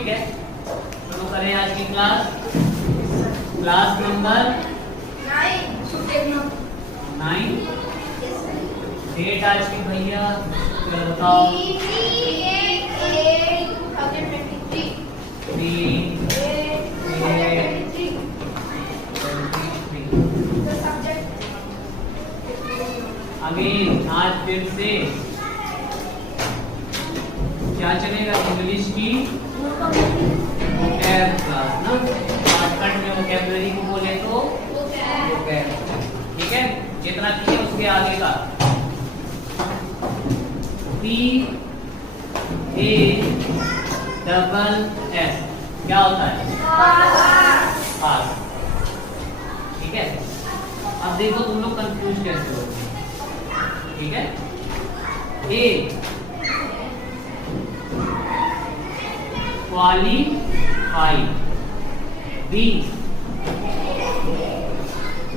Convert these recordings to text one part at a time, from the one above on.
ठीक है, शुरू करें आज की क्लास। Class number 9। डेट आज की भैया बताओ। 3/8/23। अगेन आज फिर से क्या चलेगा, इंग्लिश की वोकैब क्लास ना। शॉर्टकट में वोकैबुलरी को बोले तो वोकैब, ठीक है। जितना किए उसके आगे का PASS क्या होता है? पास। ठीक है, अब देखो तुम लोग कंफ्यूज कैसे हो, ठीक है। ए क्वालीफाई, बी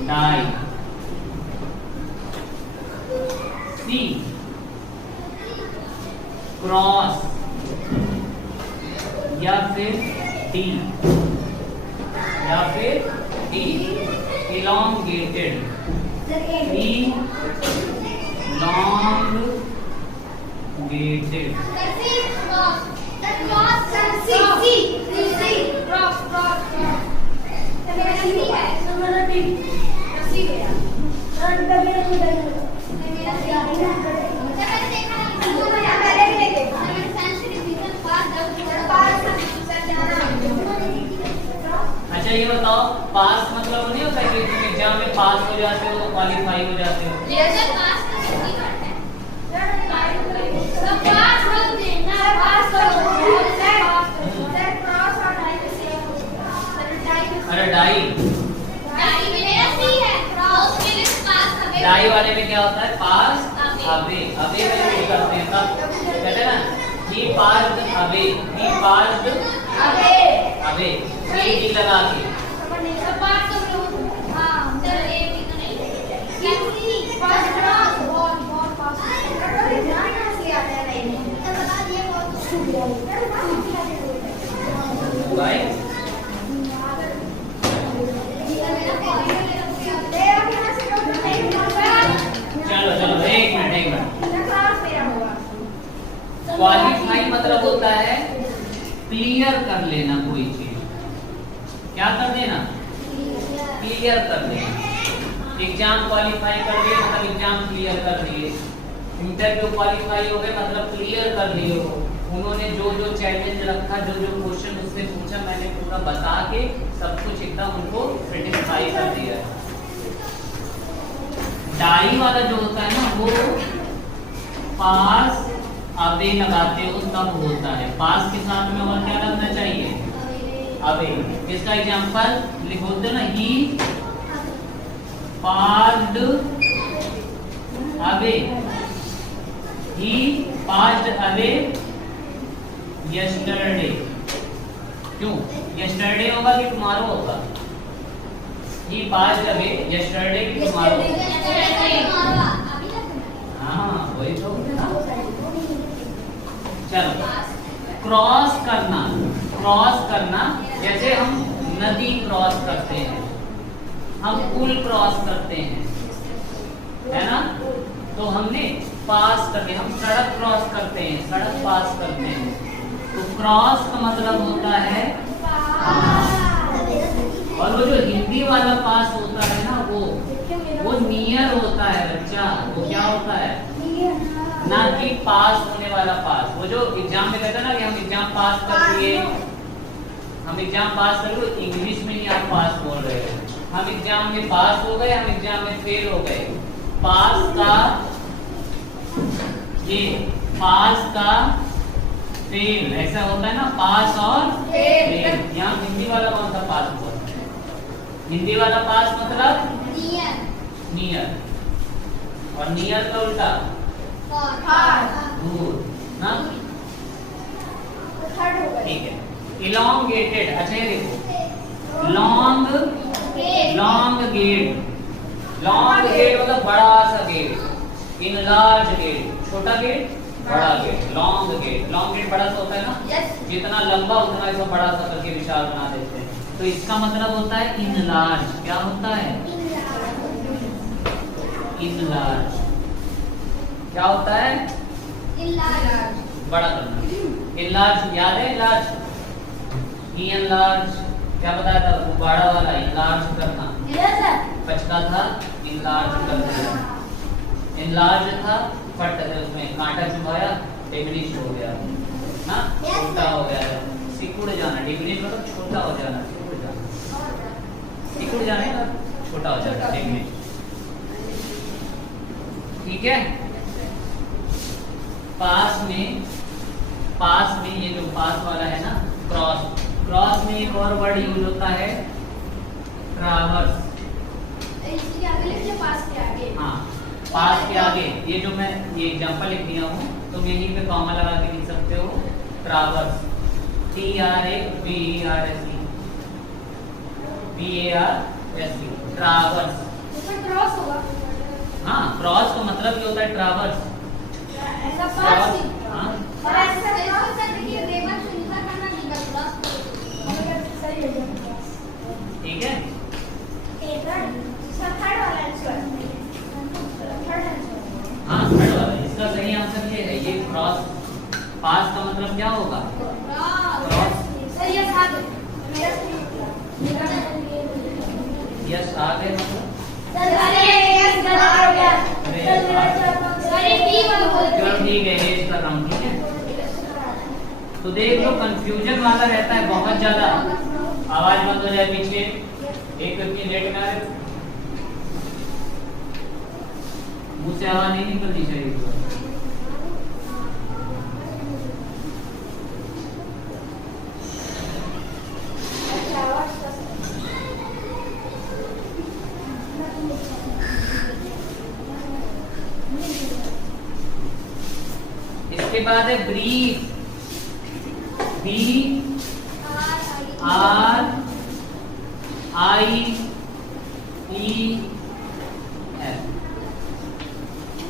डाई, सी क्रॉस या फिर डी elongated, elongated, अच्छा ये बताओ, पास मतलब नहीं होता कि तुम एग्जाम में पास हो जाते हो तो क्वालिफाई हो जाते हो। अरे डाई वाले में क्या होता है? पास अवे में यूज करते हैं तब कहते हैं ना, ही पास्ड अवे, ही पास्ड अवे, ये डी लगा के। चलो एक मिनट। क्वालिफाई मतलब होता है क्लियर कर लेना कोई चीज। क्या कर देना? क्लियर कर देना। एग्जाम क्वालिफाई कर दिए मतलब एग्जाम क्लियर कर दिए। इंटरव्यू क्वालिफाई हो गए मतलब क्लियर कर लिए हो। उन्होंने जो जो चैलेंज रखा, जो जो क्वेश्चन उससे पूछा, मैंने पूरा बता के सब कुछ एकदम उनको सेटिस्फाई कर दिया। डाई वाला जो होता है ना, वो पास अवे लगाते हो तब होता है। पास के साथ में और क्या लगना चाहिए? अवे। इसका एग्जांपल लिखो दे ना, ही पास्ड अवे, ही पास्ड अवे यस्टरडे। क्यों यस्टरडे होगा कि टुमारो होगा? ही पास्ड अवे यस्टरडे की टुमारो। हाँ वही तो। चलो, क्रॉस करना जैसे हम नदी क्रॉस करते हैं, हम पुल क्रॉस करते हैं, है ना। तो हमने पास करते, हम सड़क क्रॉस करते हैं, सड़क पास करते हैं। तो क्रॉस का मतलब होता है पास। और वो जो हिंदी वाला पास होता है ना, वो नियर होता है बच्चा। वो क्या होता है? ना कि पास होने वाला पास। वो जो एग्जाम में कहता है ना कि हम एग्जाम पास कर दिए, हम एग्जाम पास कर लो, इंग्लिश में ही आप पास बोल रहे हो। हम एग्जाम में पास हो गए, हम एग्जाम में फेल हो गए। पास का फेल ऐसा होता है ना, पास और फेल। यहाँ हिंदी वाला कौन सा पास हुआ? हिंदी वाला पास मतलब नियर, और नियर का उल्टा दूर ना। ठीक है, elongated। अच्छा ये देखो, लॉन्ग गेट मतलब बड़ा सा गेट। इन लार्ज गेट, छोटा गेट बड़ा gate, long gate. Long gate बड़ा सा होता है ना, जितना लंबा उतना इसको बड़ा सा करके विशाल बना देते हैं। तो इसका मतलब होता है इनलार्ज। क्या होता है? इनलार्ज। क्या होता है? बड़ा करना। इनलार्ज याद है? इनलार्ज, इनलार्ज क्या बताया था? बड़ा वाला इनलार्ज करना। बचका था इनलार्ज कर दिया। इनलार्ज था फट उसमें कांटा चुभाया, डिमिनिश हो गया ना, छोटा हो गया, सिकुड़ जाना। डिमिनिश मतलब छोटा हो जाना, सिकुड़ जाना, सिकुड़ जाने का छोटा हो जाता है डिमिनिश। ठीक है। पास में ये जो पास वाला है ना, क्रॉस। क्रॉस में एक और वर्ड यूज होता है ट्रावर्स। हाँ, पास के आगे ये जो मैं ये एग्जांपल लिख दिया हूँ, तुम यहीं पे कॉमा लगा के लिख सकते हो ट्रावर्स। TRAVERS traverse. क्रॉस होगा। हाँ, क्रॉस का मतलब ये होता है ट्रावर्स। ऐसा पास ही। हाँ, और ऐसा क्रॉस करके रेबन से निकाल करना नहीं का क्रॉस। सही है क्रॉस। ठीक है। थर्ड वाला आंसर। हाँ, थर्ड वाला। इसका सही आंसर ये है, ये क्रॉस। पास का मतलब क्या होगा? क्रॉस। सर ये साथ मेरा यस आ गए मतलब सर अरे यस गलत हो गया। सर ये टी वाला बोल चलो ठीक है, ये कर रहा हूँ। ठीक है, तो देख लो कंफ्यूजन वाला रहता है बहुत ज्यादा। आवाज बंद हो जाए पीछे, एक करके लेट में आ रहे, मुंह से आवाज नहीं निकलनी चाहिए। इसके बाद है ब्रीफ। BREEF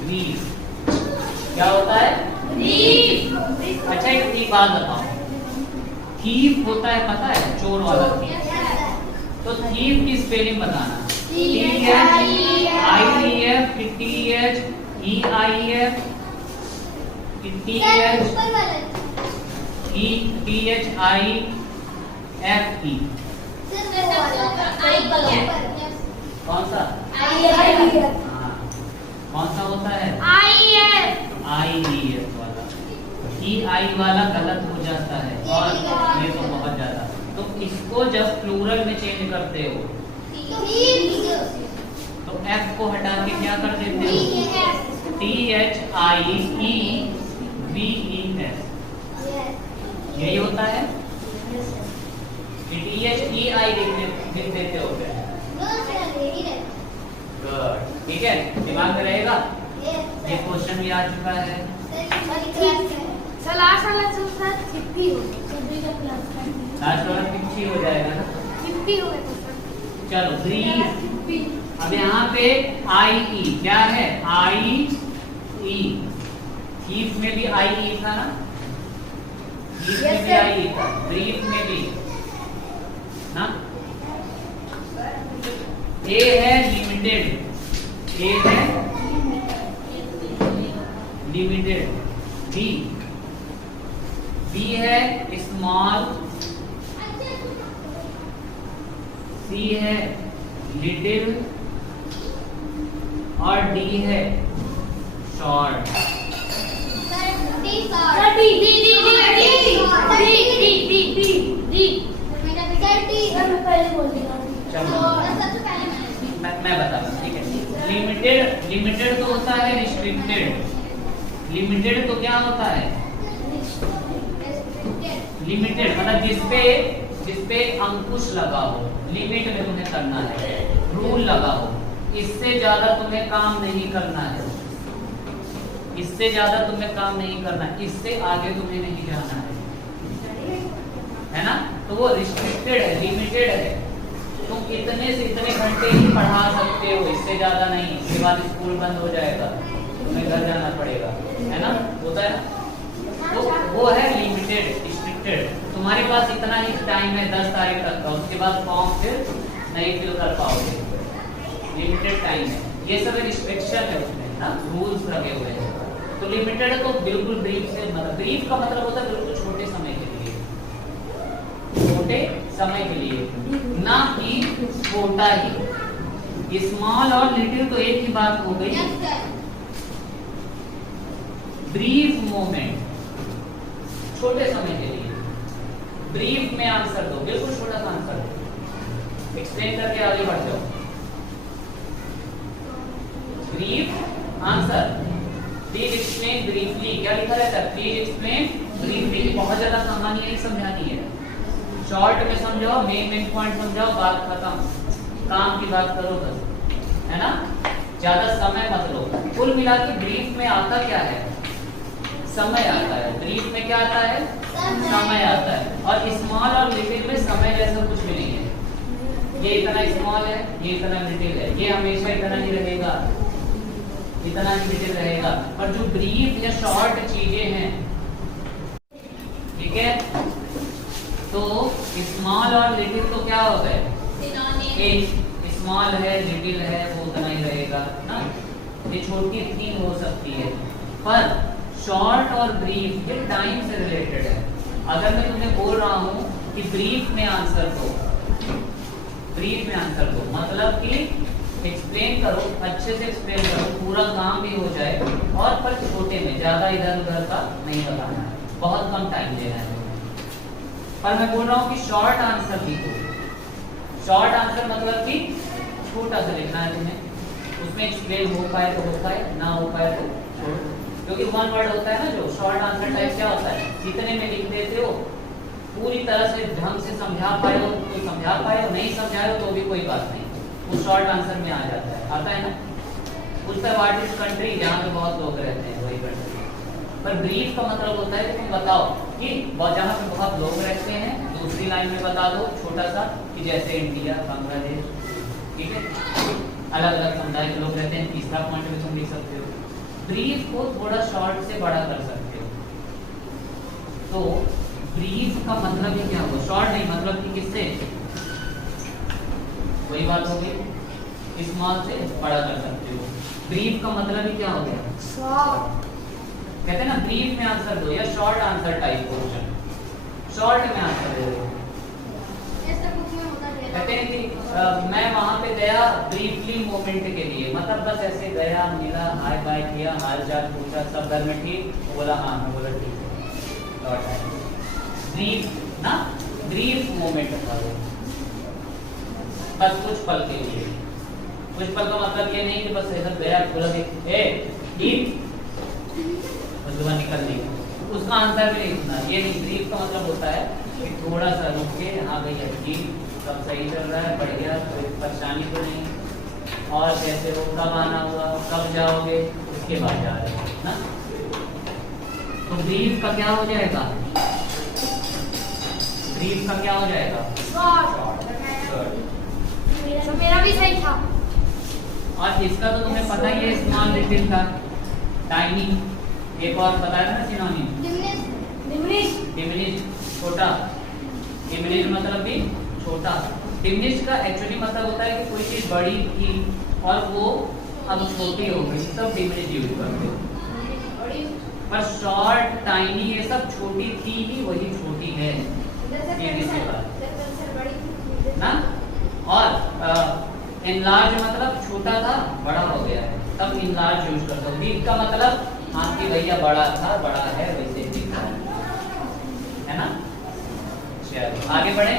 ब्रीफ क्या होता है? ब्रीफ। अच्छा एक बात बताओ, थीफ होता है पता है? चोर वाला थीफ। तो थीफ की स्पेलिंग बताना। THIEF कौन सा? कौन सा होता है? IEF वाला। EI वाला गलत हो जाता है, और ये तो बहुत ज्यादा। तो इसको जब प्लूरल में चेंज करते हो तो F को हटा के क्या कर देते हो? THIEVES। यही होता है। THEI लिख देते हो क्या? गुड, ठीक है, दिमाग में रहेगा। ये क्वेश्चन भी आ चुका है। सर लास्ट वाला सर 50 हो गया। लास्ट वाला 50 हो जाएगा ना। 50 हो गया। चलो ब्रीफ। अब यहाँ पे IE क्या है? IE। थीफ में भी IE था ना, थीफ में भी IE था, ब्रीफ में भी ना। A है लिमिटेड, A है लिमिटेड। B है स्मॉल, C है लिटिल, और D है शॉर्ट। मैं बता रहा हूँ, ठीक है। लिमिटेड तो होता है रिस्ट्रिक्टेड। लिमिटेड तो क्या होता है? लिमिटेड मतलब जिसपे अंकुश लगा हो, लिमिट में तुम्हें करना है, रूल लगा हो, इससे ज्यादा तुम्हें काम नहीं करना है, इससे ज्यादा तुम्हें काम नहीं करना, इससे आगे तुम्हें नहीं जाना है ना। तो वो रिस्ट्रिक्टेड है, लिमिटेड है। तुम इतने से इतने घंटे ही पढ़ा सकते हो, इससे ज्यादा नहीं। इसके बाद स्कूल बंद हो जाएगा, तुम्हें घर जाना पड़ेगा। है ना, होता है ना। तो वो है लिमिटेड, रिस्ट्रिक्टेड। तुम्हारे पास इतना ही टाइम है 10 तारीख तक का, उसके बाद फॉर्म फिर नहीं फिल कर पाओगे, लिमिटेड टाइम है। ये सब रिस्ट्रिक्शन है उसमें ना, रूल्स लगे हुए हैं। तो लिमिटेड है तो बिल्कुल ब्रीफ से मतलब, ब्रीफ का मतलब होता है बिल्कुल छोटे समय के लिए, छोटे समय के लिए, ना कि छोटा ही। स्मॉल और लिटिल तो एक ही बात हो गई। ब्रीफ मोमेंट, छोटे समय के लिए, ब्रीफ में आंसर दो, बिल्कुल छोटा सा आंसर दो, एक्सप्लेन करके आगे बढ़ जाओ। Brief answer, please explain briefly, क्या लिखा रहता है, प्लीज एक्सप्लेन ब्रीफली। बहुत ज्यादा कहानी नहीं समझानी है, शॉर्ट में समझाओ, मेन पॉइंट समझाओ, बात खत्म, काम की बात करो बस, है ना, ज्यादा समय मत लो। कुल मिला के ब्रीफ में आता क्या है, समय आता है। ब्रीफ में क्या आता है, समय आता है। और स्मॉल और लिटिल में समय जैसा कुछ भी नहीं है। ये इतना स्मॉल है, ये इतना लिटिल है, ये हमेशा इतना ही रहेगा, इतना ही लिटिल रहेगा। पर जो ब्रीफ या शॉर्ट चीजें हैं, ठीक है, तो स्मॉल और लिटिल तो क्या हो गए, एक स्मॉल है, लिटिल है, वो उतना ही रहेगा ना। ये छोटी इतनी हो सकती है, पर शॉर्ट और ब्रीफ ये टाइम से रिलेटेड है। अगर मैं तुम्हें बोल रहा हूँ कि ब्रीफ में आंसर दो, ब्रीफ में आंसर दो मतलब कि एक्सप्लेन करो, अच्छे से एक्सप्लेन करो, पूरा काम भी हो जाए, और पर छोटे में, ज्यादा इधर उधर का नहीं बताना है, बहुत कम टाइम देना है। पर मैं बोल रहा हूँ कि शॉर्ट आंसर लिखो। शॉर्ट आंसर मतलब कि छोटा सा लिखना है तुम्हें, उसमें एक्सप्लेन हो पाए तो हो पाए, ना हो पाए तो छोड़, क्योंकि वन वर्ड होता है ना जो शॉर्ट आंसर टाइप, क्या होता है, जितने में लिख देते हो, पूरी तरह से ढंग से समझा पाए हो तो समझा पाए हो, नहीं समझाए हो तो भी कोई बात नहीं, वो शॉर्ट आंसर में आ जाता है, आता है ना। उसका व्हाट इज कंट्री, जहाँ पे बहुत लोग रहते हैं वही कंट्री। पर ब्रीफ का मतलब होता है कि तुम बताओ कि जहाँ पे बहुत लोग रहते हैं, दूसरी लाइन में बता दो छोटा सा, कि जैसे इंडिया, बांग्लादेश, ठीक है, अलग अलग समुदाय के लोग रहते हैं। तीसरा पॉइंट में तुम लिख सकते हो, ब्रीफ को थोड़ा शॉर्ट से बड़ा कर सकते हो। तो ब्रीफ का मतलब ही क्या हुआ, शॉर्ट नहीं, मतलब कि किससे, वही बात हो गई, स्मॉल से बड़ा कर सकते हो। ब्रीफ का मतलब ही क्या हो गया, कहते हैं ना ब्रीफ में आंसर दो, या short answer type question, short में आंसर दो। कहते हैं कि मैं वहां पे गया ब्रीफली मोमेंट के लिए, मतलब बस ऐसे गया, मिला, हाय बाय किया, हाल चाल पूछा, सब घर में ठीक, बोला हाँ, मैं बोला ठीक है, लौट आया। ब्रीफ ना, ब्रीफ मोमेंट था वो, बस कुछ पल के लिए। कुछ पल का मतलब ये नहीं कि बस ऐसा गया, बोला ठीक, उसके बाद निकल नहीं, उसका आंसर भी नहीं सुना, ये नहीं। ब्रीफ का मतलब होता है कि थोड़ा सा रुक के, हाँ भैया ठीक, सब सही चल रहा है, बढ़िया, कोई परेशानी तो नहीं, और कैसे हो, कब आना हुआ, कब जाओगे, उसके बाद जा रहे हो ना। तो ब्रीफ का क्या हो जाएगा, ब्रीफ का क्या हो जाएगा, तो मेरा भी सही था। और इसका तो तुम्हें पता ही है, स्मॉल लिटिल का, टाइनी, एक और बताया था ना सिनोनिम, डिमिनिश छोटा, डिमिनिश मतलब भी छोटा। डिमिनिश का एक्चुअली मतलब होता है कि कोई चीज बड़ी थी और वो अब छोटी हो गई, तब डिमिनिश यूज करते हो। पर शॉर्ट, टाइनी, ये सब छोटी थी ही, वही छोटी है, सीधी सी बात ना। और इनलार्ज मतलब छोटा था, बड़ा हो गया है, तब इनलार्ज यूज करते हो। बिग का मतलब हाँ कि भैया बड़ा था, बड़ा है, वैसे बिग है ना। चलो आगे बढ़े।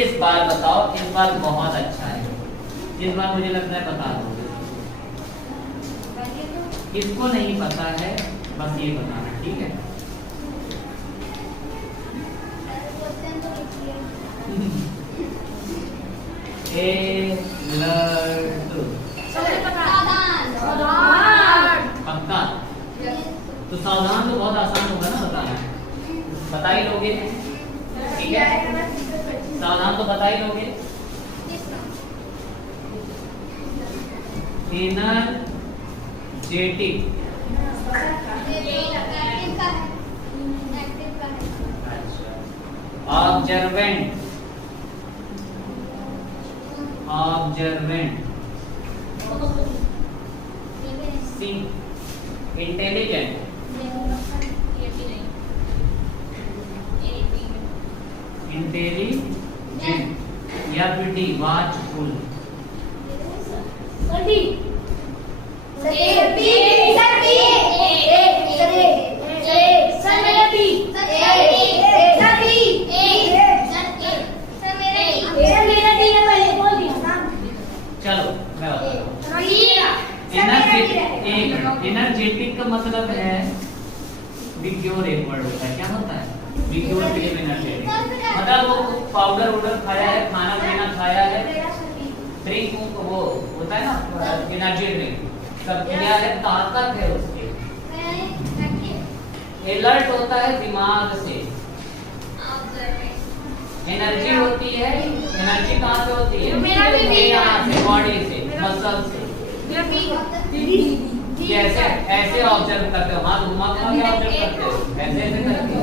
इस बार बताओ, इस बार बहुत अच्छा है, इस बार मुझे लगता है बता दोगे। इसको नहीं पता है, बस ये बताना, ठीक है। पक्का, तो सावधान तो बहुत आसान होगा ना बताना, बता ही लोगे, ठीक है, सावधान तो बता ही लोगे। इनर जेटिक, ऑब्जर्वेंट, ऑब्जर्वेंट, सी इंटेलिजेंट, इंटेलिजेंट या फिर डी वाचफुल। चलो मैं बता रहा हूँ। एनर्जेटिक का मतलब है विक्योर, एक वर्ड होता है, क्या होता है विक्योर के लिए एनर्जेटिक, मतलब वो पाउडर वुडर खाया है, खाना पीना खाया है, ड्रिंक वो होता है ना एनर्जी ड्रिंक, सब किया है, ताकत है उसके। अलर्ट होता है दिमाग से, एनर्जी होती है, एनर्जी कहाँ से होती है? यहाँ से, बॉडी से, मसल से। कैसे? ऐसे ऑब्जर्व करते हो, हाथ घुमा घुमा के ऑब्जर्व करते हो, ऐसे ऐसे करते हो,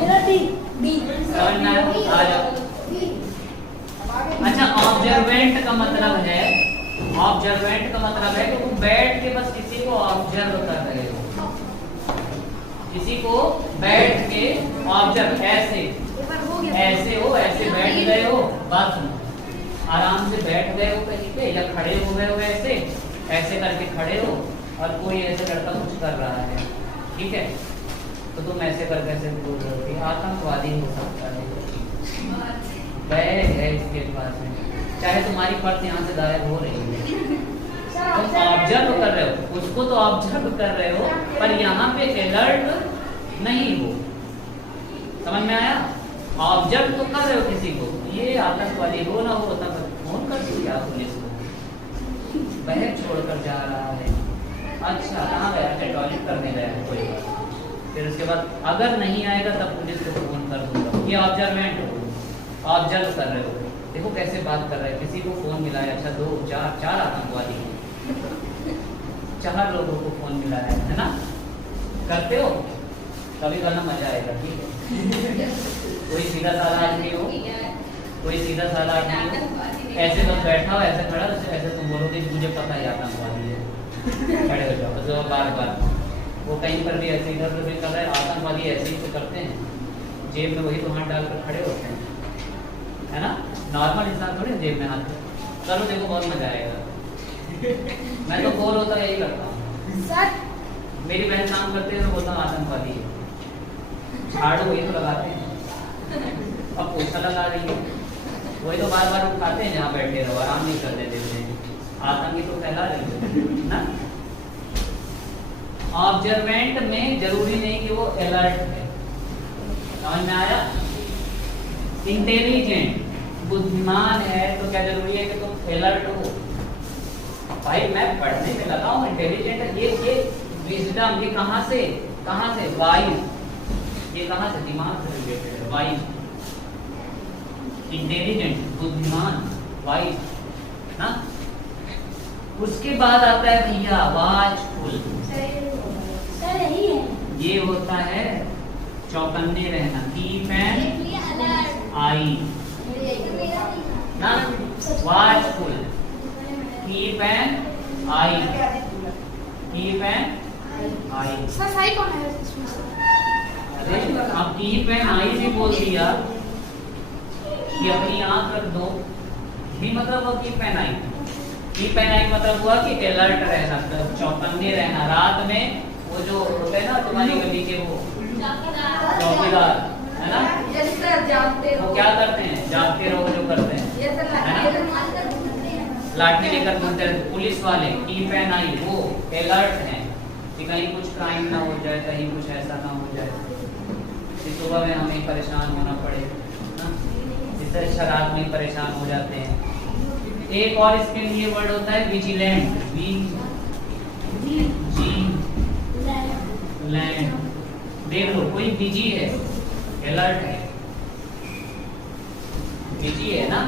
समझना है? आ जाओ। अच्छा, ऑब्जर्वेंट का मतलब है, ऑब्जर्वेंट का मतलब है कि तुम बैठ के बस किसी को ऑब्जर्व कर रहे हो, किसी को बैठ के ऑब्जर्व, ऐसे ऐसे हो, ऐसे बैठ गए हो, बात सुनो, आराम से बैठ गए हो कहीं पे या खड़े हो गए हो, ऐसे ऐसे करके खड़े हो और कोई ऐसे लड़का कुछ कर रहा है, ठीक है, तो तुम ऐसे करके ऐसे बोल रहे हो कि आतंकवादी हो सकता है, बैग है इसके पास में, चाहे तुम्हारी पर्स यहाँ से गायब हो रही है, तुम ऑब्जर्व कर रहे हो उसको, तो ऑब्जर्व कर रहे हो, पर यहाँ पे अलर्ट नहीं हो, समझ में आया? ऑब्जर्व तो कर रहे हो किसी को, ये आतंकवादी हो ना हो, तब फोन कर दिया पुलिस को, बैग छोड़कर जा रहा है, अच्छा कहाँ गया? अच्छा टॉयलेट करने गया है, कोई बात, फिर उसके बाद अगर नहीं आएगा तब पुलिस को फोन कर दूंगा। ये ऑब्जर्वेंट हो, ऑब्जर्व कर रहे हो, देखो कैसे बात कर रहे हैं, किसी को फोन मिला है, अच्छा 2 4 आतंकवादी हैं, 4 लोगों को फोन मिला है ना? करते हो कभी, करना मजा आएगा, ठीक है? कोई सीधा साधा आदमी हो, कोई सीधा साधा आदमी हो, ऐसे बस बैठा हो, ऐसे खड़ा, ऐसे तुम बोलोगे मुझे पता है आतंकवादी है, खड़े हो जाओ, तो बार बार वो कहीं पर भी ऐसे इधर उधर कर रहे हैं, आतंकवादी ऐसे ही तो करते हैं, जेब में वही तो हाथ डालकर खड़े होते हैं, है ना? नॉर्मल इंसान थोड़ी जेब में हाथ, चलो देखो बहुत मजा आएगा। मैं तो बोर होता यही करता हूँ, मेरी बहन काम करते हैं तो बोलता हूँ आतंकवादी है, झाड़ू वही तो लगाते हैं, अब पोछा लगा रही है, वही तो बार बार उठाते हैं, जहाँ बैठे रहो, आराम नहीं करने देते हैं, आतंकी तो फैला रही है ना? ऑब्जर्वेंट में जरूरी नहीं कि वो अलर्ट है, समझ में आया? इंटेलिजेंट बुद्धिमान है तो क्या जरूरी है कि तुम अलर्ट हो? भाई मैं पढ़ने में लगा हूँ, इंटेलिजेंट है, ये विजडम, ये कहाँ से वाइज, ये कहाँ से? दिमाग से रिलेटेड है, वाइज, इंटेलिजेंट बुद्धिमान, वाइज ना? उसके बाद आता है भैया वाचफुल, ये होता है चौकन्ने रहना, कीप एन आई ना, watchful, keep an eye, keep an eye, अरे आप कीप एन आई भी बोल दिया कि अपनी आंख रख दो, भी मतलब हुआ keep an eye, keep an eye मतलब हुआ कि अलर्ट रहना, चौकन्ने रहना, रात में वो जो होते हैं ना तुम्हारी गली के वो चौकीदार है ना, वो क्या करते हैं? जागते रहो जो करते हैं, है ना? लाठी लेकर घूमते हैं पुलिस वाले, कीप एन आई, वो अलर्ट हैं कि कहीं कुछ क्राइम ना हो जाए, कहीं कुछ ऐसा ना हो जाए कि सुबह में हमें परेशान होना पड़े ना, इससे अच्छा रात में परेशान हो जाते हैं। एक और इसके लिए वर्ड होता है विजिलेंट, लैंड, देख लो कोई बिजी है, अलर्ट है, बिजी है ना,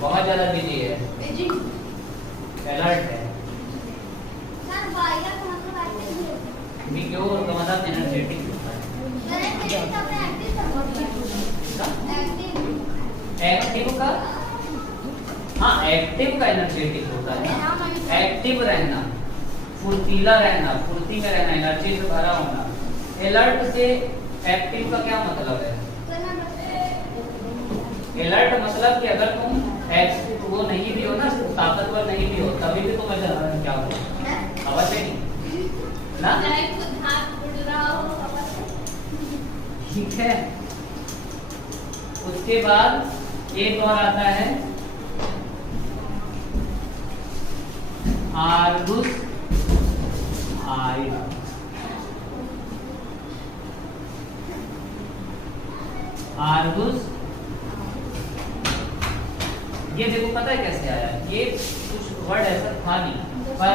बहुत ज्यादा बिजी है, अलर्ट है, बाइया का मतलब एक्टिव होता है। विग्योर का मतलब एनर्जेटिक होता है। एक्टिव का, हाँ एक्टिव का एनर्जेटिक होता है। एक्टिव रहना, फुर्तीला रहना, फुर्ती में रहना, एनर्जी से भरा होना। अलर्ट से एक्टिव का क्या मतलब है? अलर्ट मतलब कि अगर तुम वो नहीं भी हो ना, ताकतवर नहीं भी हो, तभी भी तुम क्या हो, हवा से नहीं ना, ठीक है। उसके बाद एक और आता है आर्गुस आइड। आर्गुस, ये देखो पता है कैसे आया, ये कुछ वर्ड ऐसा था नहीं, पर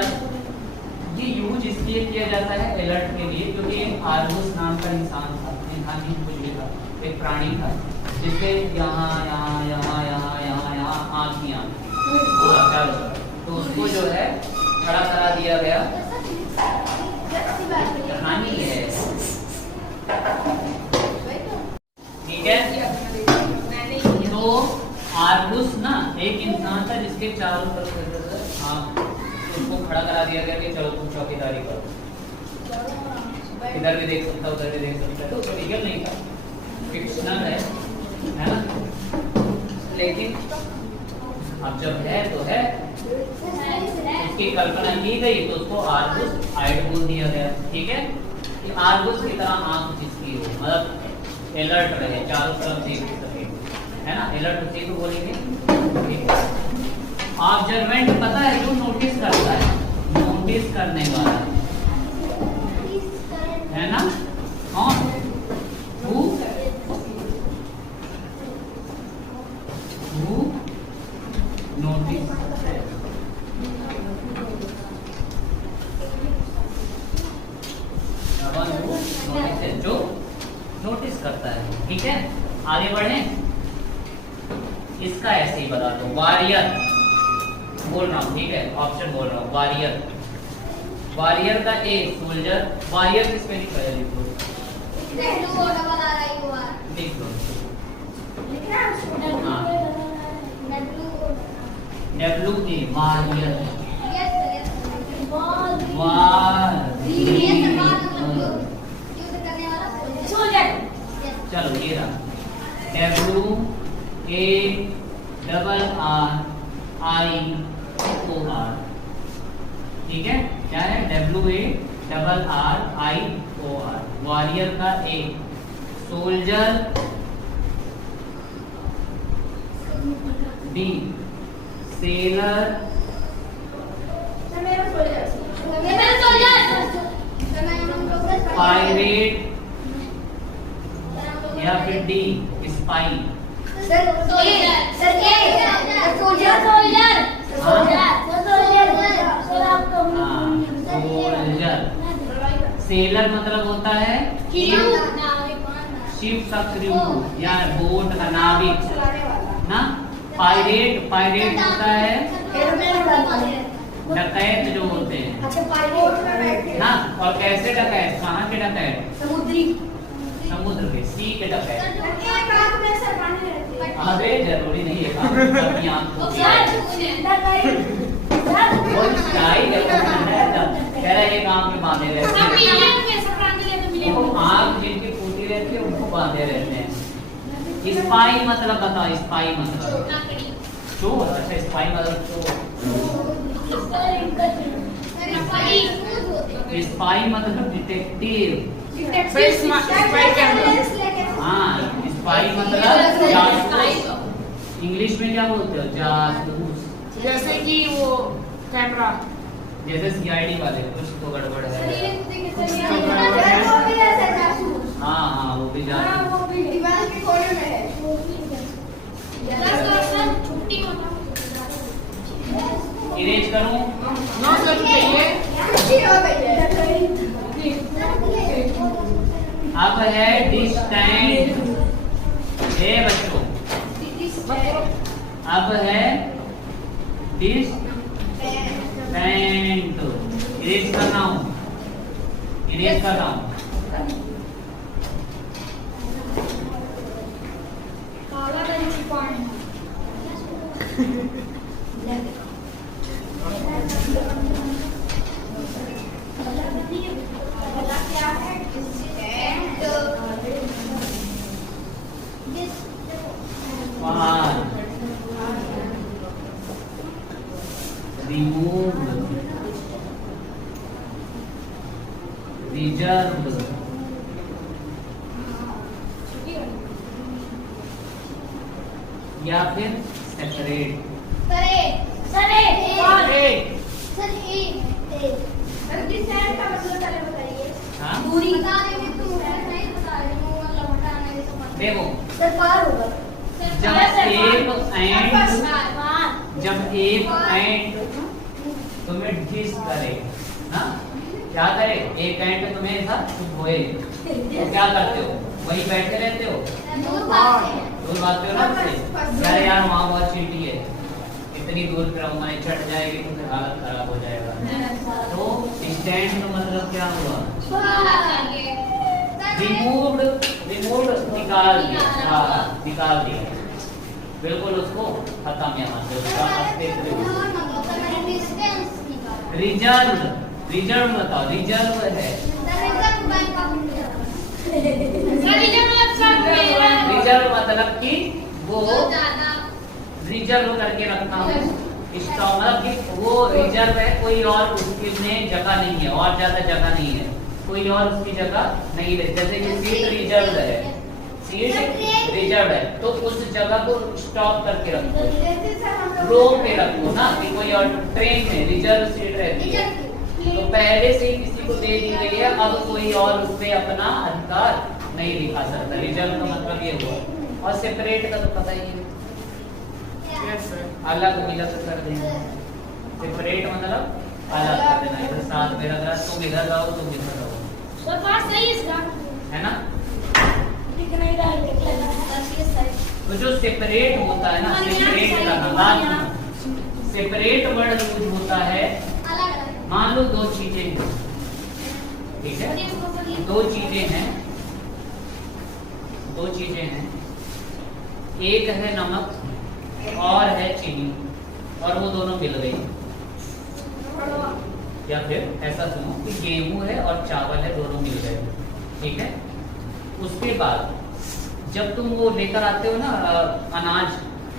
ये यूज इसलिए किया जाता है अलर्ट के लिए, क्योंकि आर्गुस नाम का इंसान था, कुछ भी था, एक प्राणी था, जिसके यहाँ यहाँ यहाँ यहाँ यहाँ यहाँ आँखियाँ, तो उसको जो है खड़ा करा दिया गया। कहानी है, ठीक है। तो आर्गुस ना एक इंसान था जिसके चारों तरफ उसको खड़ा करा दिया गया कि चलो तुम चौकीदारी करो, इधर भी देख सकता उधर भी देख सकता है। तो रियल नहीं था, फिक्शनल है ना, लेकिन अब जब है तो है, उसकी कल्पना की गई तो उसको आर्गुस आइड बोल दिया गया, ठीक है। कि आर्गुस की तरह आंख जिसकी हो, मतलब अलर्ट रहे, चारों तरफ देख सके, है ना, अलर्ट उसी को बोलेंगे। ऑब्जर्वेंट पता है जो नोटिस करता है, नोटिस करने वाला है ना, कौन? हु नोटिस, जो नोटिस करता है, ठीक है। आगे बढ़े, इसका ऐसे ही बता दो, वॉरियर बोल रहा हूँ, ठीक है, ऑप्शन बोल रहा हूँ, वॉरियर। वॉरियर का ए सोल्जर, वॉरियर किस में लिखा है, लिख लो, लिख लो, हाँ, WA वॉरियर, चलो ये रहा WARRIOR, ठीक है। क्या है? WARRIOR, वॉरियर का A, soldier B, seller pirate या फिर डी स्पाई। सोल्जर, सेलर मतलब होता है शिप का क्रू या बोट का नाविक ना। पायरेट, पायरेट होता है डकैत जो होते हैं ना। और कैसे डकैत, कहाँ के डकैत? समुद्र के, सी के डकैत। अरे जरूरी नहीं है काम, कह रहा है ये काम में बांधे रहते हैं, आग जिनकी फूटी रहती है उनको बांधे रहते हैं। स्पाई मतलब बताओ, स्पाई मतलब चोर। अच्छा स्पाई मतलब चोर, स्पाई मतलब डिटेक्टिव। हाँ, स्पाई मतलब जासूस। इंग्लिश में क्या बोलते हो? जासूस। जैसे कि वो कैमरा, जैसे CID वाले, कुछ तो गड़बड़ है। हाँ हाँ, वो भी जासूस। इरेज करूं? नो सर चाहिए। अब है डिस्टेंट, हे बच्चों, अब है डिस्टेंट। इरेज करना हूँ, इरेज कर रहा हूँ। काला रंग की पानी क्या है Far, removed, reserved, या फिर सेपरेट। सरे सरे सेपरेट, का मतलब पहले बताइए। हाँ दूरी बता देंगे तो मुझे नहीं बता रहे हो, मतलब हटाना ये तो मत देखो, सर पार होगा जब एक एंड तुम्हें डिस करे ना, क्या करे, एक एंड तुम्हें ऐसा होए तो क्या करते हो, वहीं बैठे रहते हो, दूर भागते हैं। दूर भागते हो ना उससे, यार यार वहाँ बहुत चींटी है, इतनी दूर फिर हमारी चढ़ जाएगी तो फिर हालत खराब हो जाएगा। तो स्टैंड का मतलब क्या हुआ, रिमूव्ड, रिमूव्ड निकाल दिया, हाँ निकाल दिया, बिल्कुल उसको खत्म यहाँ से, उसका अस्तित्व। रिजर्व, रिजर्व बताओ, रिजर्व है, रिजर्व मतलब कि वो रिजर्व करके रखना हो, स्टॉक मतलब कि वो रिजर्व है, कोई और उसके में जगह नहीं है, और ज्यादा जगह नहीं है, कोई और उसकी जगह नहीं है। जैसे कि सीट रिजर्व है, सीट रिजर्व है तो उस जगह को स्टॉप करके रखो, रोक के रखो ना, कि कोई और ट्रेन में रिजर्व सीट रहती है तो पहले से ही किसी को दे दी गई है, अब कोई और उस पे अपना अधिकार नहीं दिखा सकता। रिजर्व का मतलब ये हुआ, और सेपरेट का तो पता ही है, अलग मिलक कर देना। सेपरेट मतलब अलग कर देना, इधर साथ में रख रहा, तुम इधर रहो तुम इधर रहो, और बात सही है इसका, है ना। दिख नहीं रहा है। तो जो सेपरेट होता है ना, सेपरेट का नाम, सेपरेट वर्ड यूज होता है, मान लो दो चीजें हैं, ठीक है, दो चीजें हैं, दो चीजें हैं, एक है नमक और है चीनी, और वो दोनों मिल गई, या फिर ऐसा सुनो कि गेहूं है और चावल है, दोनों मिल गए, ठीक है। उसके बाद जब तुम वो लेकर आते हो ना अनाज,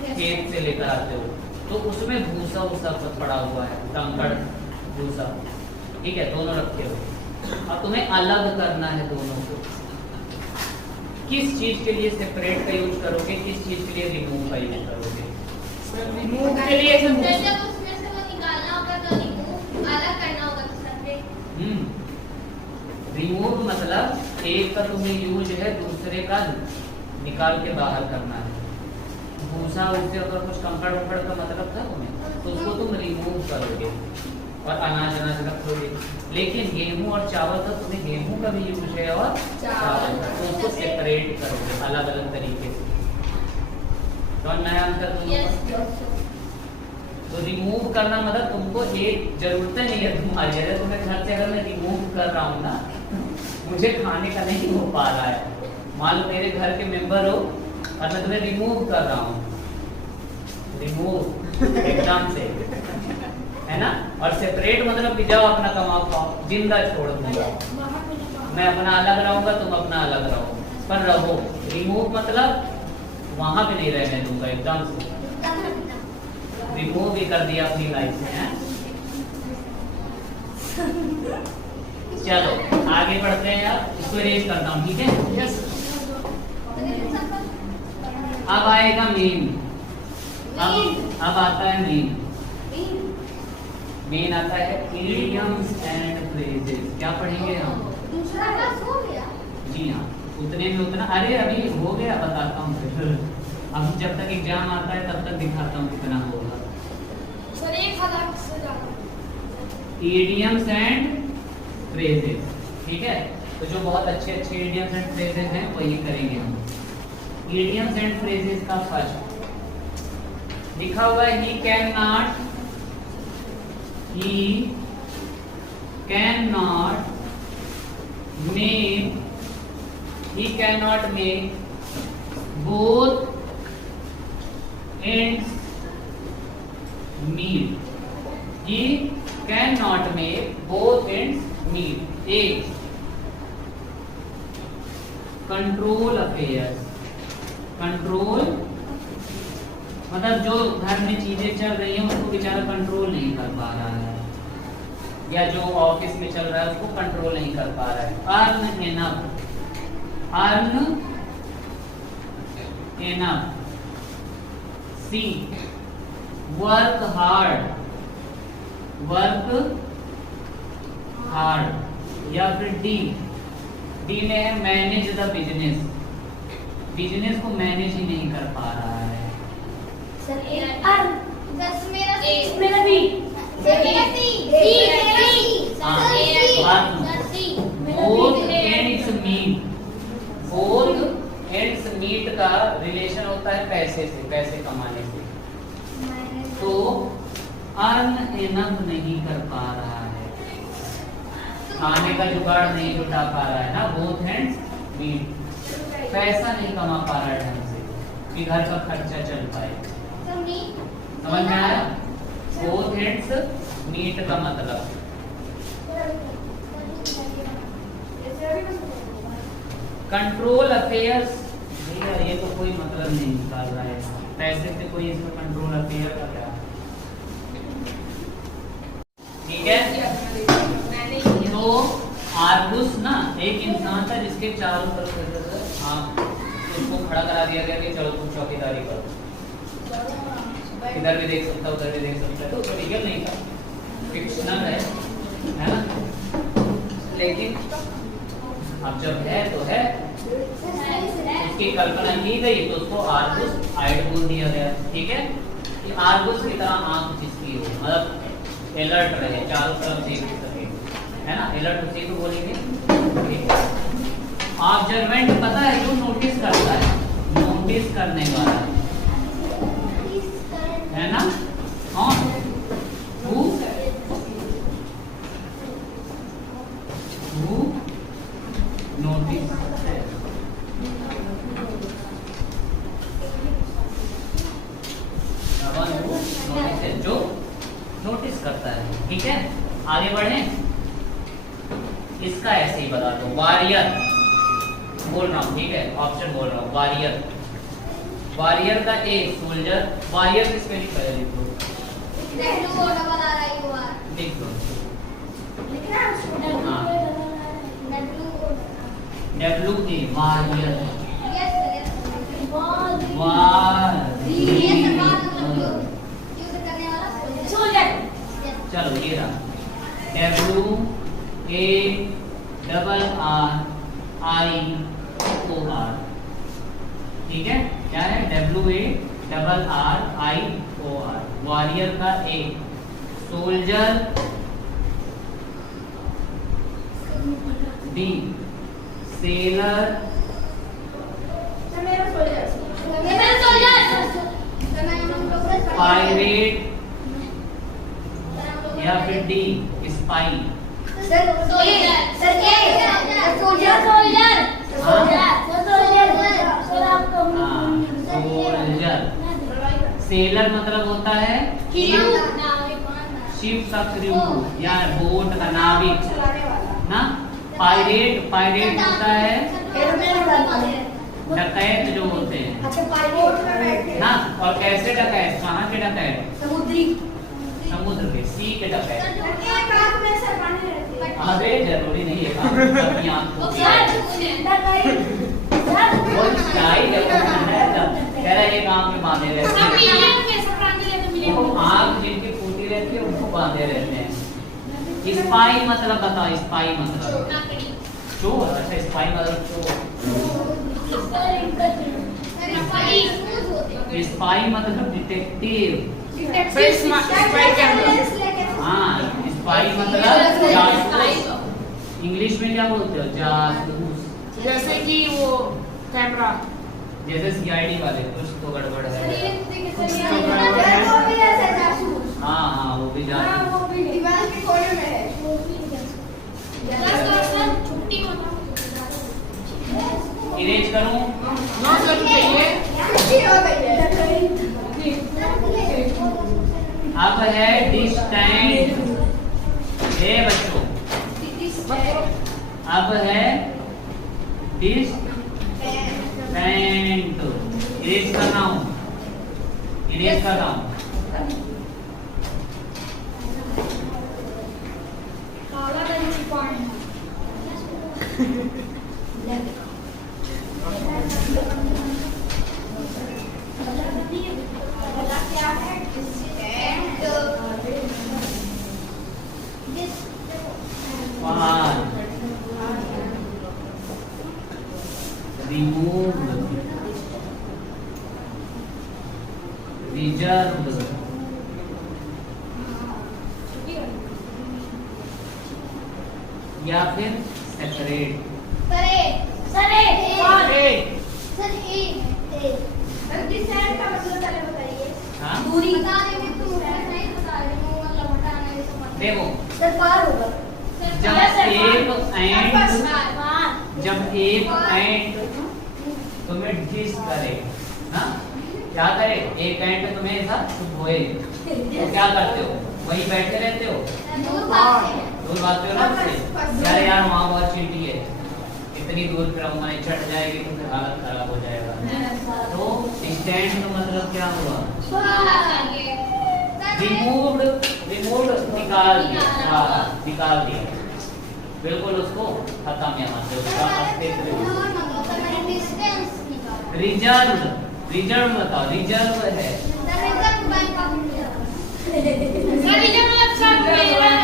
खेत से लेकर आते हो, तो उसमें भूसा वूसा पड़ा हुआ है, कंकड़ भूसा, ठीक है, दोनों रखे हो, अब तुम्हें अलग करना है दोनों को। किस चीज के लिए सेपरेट का यूज करोगे, किस चीज के लिए रिमूव का यूज करोगे? रिमूव के लिए उसमें से वो निकालना होगा तो रिमूव, अलग करना होगा तो सेपरेट। रिमूव मतलब एक का तुम्हें यूज है, दूसरे का निकाल के बाहर करना है। भूसा उससे अगर कुछ कंकड़ वकड़ का मतलब था तुम्हें, तो उसको तुम रिमूव करोगे और अनाज अनाज रखोगे। लेकिन गेहूं और चावल का तुम्हें गेहूं का भी यूज है और चावल का, तो उसको सेपरेट करोगे अलग अलग तरीके से। तो नया अंतर दोनों। तो रिमूव करना मतलब तुमको एक जरूरत नहीं है तुम्हारी, अगर तुम्हें घर से अगर मैं रिमूव कर रहा हूँ ना, मुझे खाने का नहीं हो पा रहा है, मान लो मेरे घर के मेंबर हो और मैं तुम्हें रिमूव कर रहा हूँ, रिमूव एकदम से, है ना। और सेपरेट मतलब कि जाओ अपना कमाओ खाओ, जिंदा छोड़ दूंगा, मैं अपना अलग रहूंगा तुम अपना अलग रहो, पर रहो। रिमूव मतलब वहां पे नहीं रहने दूंगा, एकदम से रिमूव भी कर दिया अपनी लाइफ से, हैं। चलो आगे बढ़ते हैं यार, इसको इरेज करता हूँ, ठीक है। अब आएगा मेन, अब आता है मेन, मेन आता है इडियम्स एंड फ्रेजेस। क्या पढ़ेंगे हम? दूसरा क्लास हो गया? जी हाँ, उतने में उतना, अरे अभी हो गया, बताता हूँ फिर, अब जब तक एग्जाम आता है तब तक दिखाता हूँ कितना होगा। सर 1000 से ज्यादा। इडियम्स एंड फ्रेजेस, ठीक है। तो जो बहुत अच्छे अच्छे इडियम्स एंड फ्रेजेस हैं वही करेंगे हम। इडियम्स एंड फ्रेजेस का फर्स्ट लिखा हुआ है, he can not, he cannot make both ends meet. He cannot make both ends meet. एक कंट्रोल अफेयर्स, कंट्रोल मतलब जो घर में चीजें चल रही हैं उसको बेचारा कंट्रोल नहीं कर पा रहा है, या जो ऑफिस में चल रहा है उसको कंट्रोल नहीं कर पा रहा है. Earn enough. C work hard, या फिर डी में है मैनेज द बिजनेस को मैनेज ही नहीं कर पा रहा है. सर मेरा बी बोथ एंड्स मीट का रिलेशन होता है पैसे से, पैसे कमाने से. तो अर्न इनफ नहीं कर पा रहा है, खाने का जुगाड़ नहीं जुटा पा रहा है ना. बोथ हैंड्स मीट, पैसा नहीं कमा पा रहा है ढंग से कि घर का खर्चा चल पाए. समझ में आया? बोथ हैंड्स मीट का मतलब कंट्रोल अफेयर्स. भैया ये तो कोई मतलब नहीं निकाल रहा है, पैसे से कोई इसमें कंट्रोल अफेयर का क्या. ठीक है. तो आर्गुस ना एक इंसान था जिसके चारों तरफ आप उसको खड़ा करा दिया गया कि चलो तुम चौकीदारी करो, इधर भी देख सकता उधर भी देख सकता है. तो रियल नहीं था, फिक्शनल है ना. लेकिन अब जब है तो है, उसकी कल्पना की गई तो उसको आर्गुस आइड बोल दिया गया. ठीक है. कि आर्गुस की तरह आंख जिसकी हो, मतलब अलर्ट रहे, चारों तरफ देख सके, है ना. अलर्ट उसी को बोलेंगे. ऑब्जर्वेंट पता है जो नोटिस करता है, नोटिस करने वाला है ना. कौन? Who notice. जो नोटिस करता है. ठीक है. आगे बढ़े. इसका ऐसे ही बता दो. वॉरियर बोल रहा हूँ. ठीक है. ऑप्शन बोल रहा हूँ. वॉरियर का ए सोल्जर. वॉरियर किसमें नहीं पहले लिख दो. लिख दो. W A warrior. चलो ये रहा. WARRIOR. ठीक है. क्या है? WARRIOR. वॉरियर का A. Soldier D. Sailor pirate या फिर डी स्पाई. सोल्जर. सेलर मतलब होता है शिप का क्रू या बोट का नाविक ना. पायरेट होता है डकैत जो होते हैं ना. और कैसे डकैत? कहाँ के डकैत? समुद्र के, सी के डकैत. अबे जरूरी नहीं है कह रहा ये काम में बांधे रहते हैं. आग जिनकी फूटी रहती है उनको बांधे रहते हैं. स्पाई मतलब बताओ. स्पाई मतलब चोर. अच्छा स्पाई मतलब चोर. स्पाई मतलब डिटेक्टिव. हाँ. स्पाई मतलब जासूस. इंग्लिश में क्या बोलते हो? जासूस. जैसे कि वो कैमरा, जैसे सीआईडी वाले. कुछ तो गड़बड़ है. हाँ वो भी जासूस. छुट्टी इरेज करूं? नो सर चाहिए। अब है डिस्टेंट। हे बच्चों, अब है डिस्टेंट। इरेज करना हूं, इरेज कर रहा हूं। Removed, reserved, या फिर सेपरेट। हाँ? देखो, जब एक एंड तुम्हें डिस करे ना, क्या करे, एक एंड तुम्हें ऐसा होए तो क्या करते हो? वहीं बैठे रहते हो, दूर भागते हो ना उससे। यार यार वहाँ बहुत चींटी है, इतनी दूर फिर हम चढ़ जाएगी तो फिर हालत खराब हो जाएगा। तो स्टैंड का मतलब क्या हुआ? रिमूव्ड, रिमूव्ड निकाल दिया, हाँ निकाल दिया, बिल्कुल उसको खत्म यहाँ से उसका अस्तित्व। रिजर्व, रिजर्व बताओ, रिजर्व है।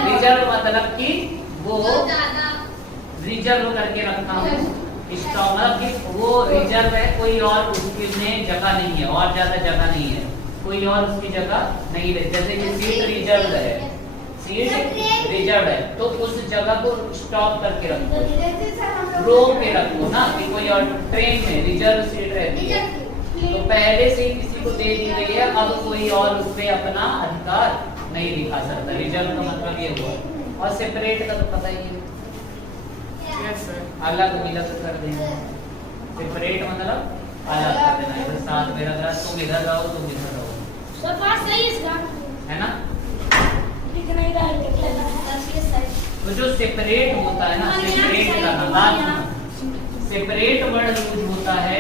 रिजर्व मतलब कि वो रिजर्व करके रखना हो, स्टॉक मतलब कि वो रिजर्व है, कोई और उसके में जगह नहीं है, और ज्यादा जगह नहीं है, कोई और उसकी जगह नहीं है। जैसे कि सीट रिजर्व है, सीट रिजर्व है तो उस जगह को स्टॉप करके रखो, रोक के रखो ना, कि कोई और ट्रेन में रिजर्व सीट रहती है तो पहले से ही किसी को दे दी गई है, अब कोई और उस पे अपना अधिकार नहीं दिखा सकता। रिजर्व का मतलब ये हुआ। और सेपरेट का तो पता ही है, अलग विलग कर देना। सेपरेट मतलब अलग कर देना, इधर साथ में रख रहा, तुम इधर रहो तुम इधर रहो, सर बात सही है इसका, है ना? नहीं तो जो सेपरेट होता है ना, सेपरेट का नाम, सेपरेट वर्ड यूज होता है।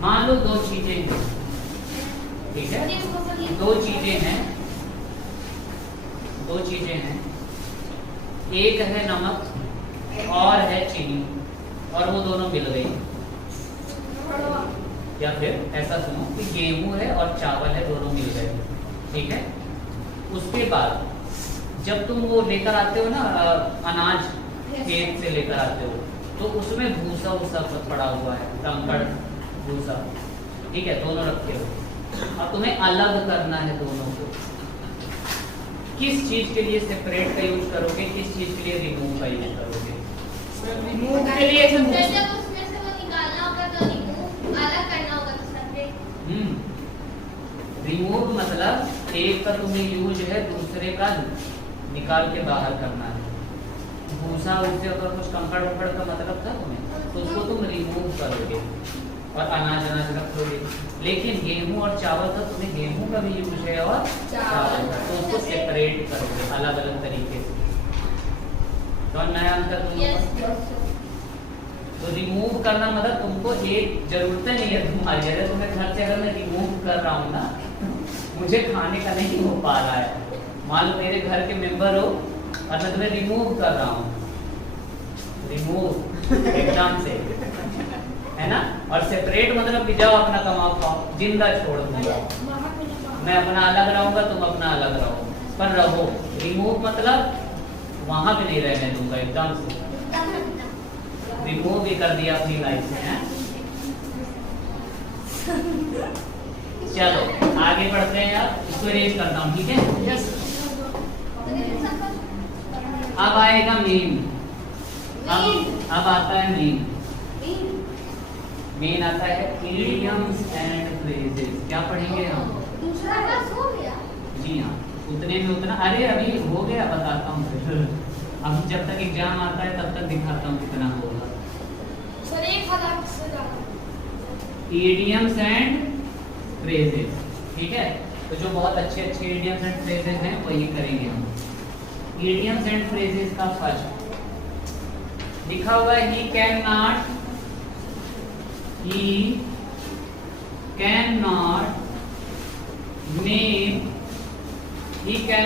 मान लो दो चीजें हैं, ठीक है, दो चीजें हैं, दो चीजें हैं, एक है नमक और है चीनी, और वो दोनों मिल गई। या फिर ऐसा सुनो कि गेहूं है और चावल है, दोनों मिल गए, ठीक है। उसके बाद जब तुम वो लेकर आते हो ना अनाज, खेत से लेकर आते हो, तो उसमें भूसा वूसा पड़ा हुआ है, कंकड़ भूसा, ठीक है, दोनों रखे हो। अब तुम्हें अलग करना है दोनों को। किस चीज के लिए सेपरेट का यूज करोगे, किस चीज के लिए रिमूव का यूज करोगे? रिमूव के लिए उसमें से वो निकालना होगा तो रिमूव, अलग करना होगा तो सेपरेट। रिमूव मतलब एक का तुम्हें यूज है, दूसरे का निकाल के बाहर करना है। भूसा उससे अगर कुछ कंकड़ वकड़ का मतलब था तुम्हें, तो उसको तुम रिमूव करोगे और अनाज अनाज रखोगे। लेकिन गेहूं और चावल का तुम्हें गेहूं का भी यूज है और चावल का, तो उसको सेपरेट करोगे अलग अलग तरीके से। तो नया अंतर तुमको। तो रिमूव करना मतलब तुमको एक जरूरत नहीं है तुम्हारी, अगर तुम्हें घर से अगर मैं रिमूव कर रहा हूँ ना, मुझे खाने का नहीं हो पा रहा है, मान लो मेरे घर के मेंबर हो और मैं तुम्हें रिमूव कर रहा हूँ, रिमूव एकदम से, है ना। और सेपरेट मतलब कि जाओ अपना कमाओ खाओ, जिंदा छोड़ दूंगा, मैं अपना अलग रहूंगा तुम अपना अलग रहो, पर रहो। रिमूव मतलब वहां भी नहीं रहने दूंगा, एकदम से रिमूव भी कर दिया अपनी लाइफ से, है? चलो आगे बढ़ते हैं यार, इसको इरेज करता हूँ, ठीक है। अब आएगा मेन, अब आता है मेन। मेन आता है इडियम्स एंड फ्रेजेस। क्या पढ़ेंगे हम? दूसरा क्लास हो गया। जी हाँ, उतने में उतना। अरे अभी हो गया, बताता हूँ फिर। अब जब तक एग्जाम आता है तब तक दिखाता हूँ कितना होगा। सर 1000 से ज्यादा। इडियम्स एंड फ्रेजेस, ठीक है। तो जो बहुत अच्छे अच्छे इडियम्स एंड फ्रेजेस हैं वही करेंगे हम। इडियम्स एंड फ्रेजेस का फर्स्ट लिखा हुआ है he can